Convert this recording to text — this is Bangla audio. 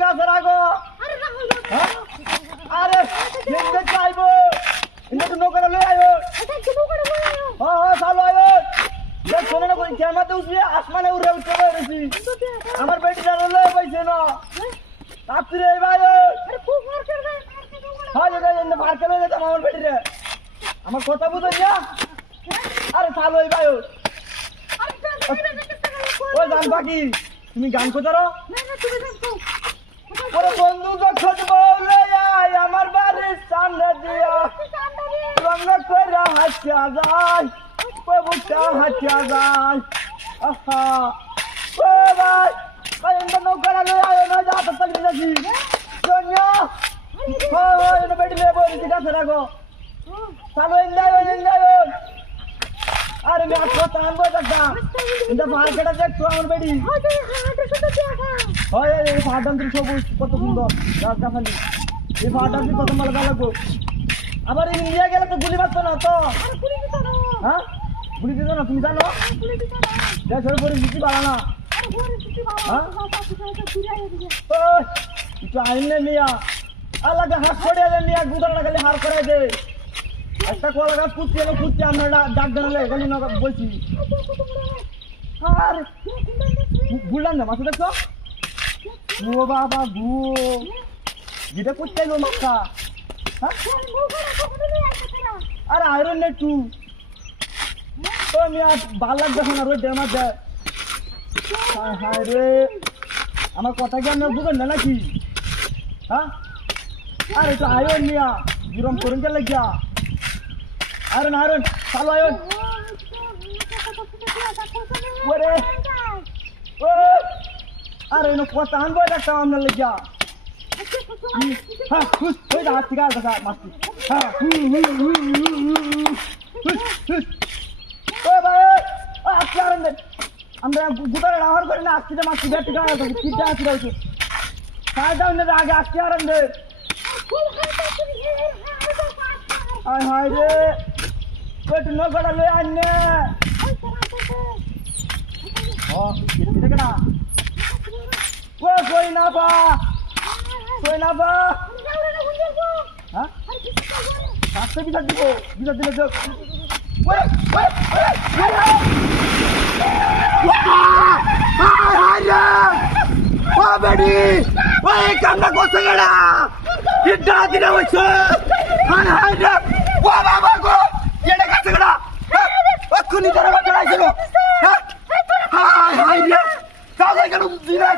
গাছের আগো আরে দেখতে চাইবো কিন্তু নৌকাটা লই আয়ো হ্যাঁ চালো আয়ো দেখ শোনো না কই ক্যামেরাতে উঠে আসমানে উড়ে উঠতে পেরেছি আমার বেটি জানো লই পাইছে না রাত্রে এই ভাই হ্যাঁ যেটা ভার কেন যেতাম আমার বেটি রে আমার কথা বুঝো না আরে চালো এই ভাই ওই গান বাকি তুমি গান কোথাও ওরে বন্ধু যখন বলে যায় আমার বাড়ির সামনে দিয়া রঙ করে হাসিয়া যায় বুকটা হাসিয়া যায় আহা ও ভাই ভাই এমন নৌকাটা লই আয় না যা তো চলে যাচ্ছি সোনিয়া ও এটা বেটি লে বলি ঠিক আছে রাখো চালো এন্দায় আরে আমি আর কথা আনবো একটা এটা মার্কেটে দেখছো আমার বেটি হয় এই ফাটান্ত্র সবুজ কত সুন্দর রাস্তা খালি এই ফাটান্ত্র কত ভালো লাগবো আবার ইন্ডিয়া গেলে তো গুলি মারতো না তো হ্যাঁ গুলি দিত না তুমি জানো দেশের পরিস্থিতি ভালো না হ্যাঁ একটু আইন নে মিয়া আলাদা হাত ছড়িয়ে দে মিয়া গুদারটা খালি হার করে দে একটা কলা গাছ কুচি আমরা ডাক জানালে খালি না বলছি আর ভুললাম না মাছ দেখছো ও বাবা গু যেটা করতে গো মাথা আর আয়রন নেই টু তো আমি আর ভাল লাগবে না রোজ আমার যায় হায় রে আমার কথা কি আপনার বুঝেন না নাকি হ্যাঁ আর একটু আয়রন নিয়া গরম করুন কে লাগিয়া আয়রন চালো আয়রন ওরে ও আরে এনো কথা আনবো একটা আপনার লাগিয়া হ্যাঁ ওই হাত থেকে আর কথা মাছটি হ্যাঁ ও ভাই আজকে আরেন দেন আমরা গুদারে রাহার করি না আজকে মাছটি বেট থেকে আর কিটা আছে রয়েছে সাইডটা উন্নে আগে আজকে আরেন দেন আয় হায় রে পেট নগড়া লই আননে ও কিটা কেনা ও কই না বা হ্যাঁ রাস্তা বিচার দিব যোগ ও বেডি ওই কামনা করছে গেড়া কিডা দিনা হইছে হান হাই রে ও বাবা গো কেডা কাছে গেড়া ও খুনি ধরে বাচ্চা আইছিল হ্যাঁ হাই হাই রে কাজ কেন দিনা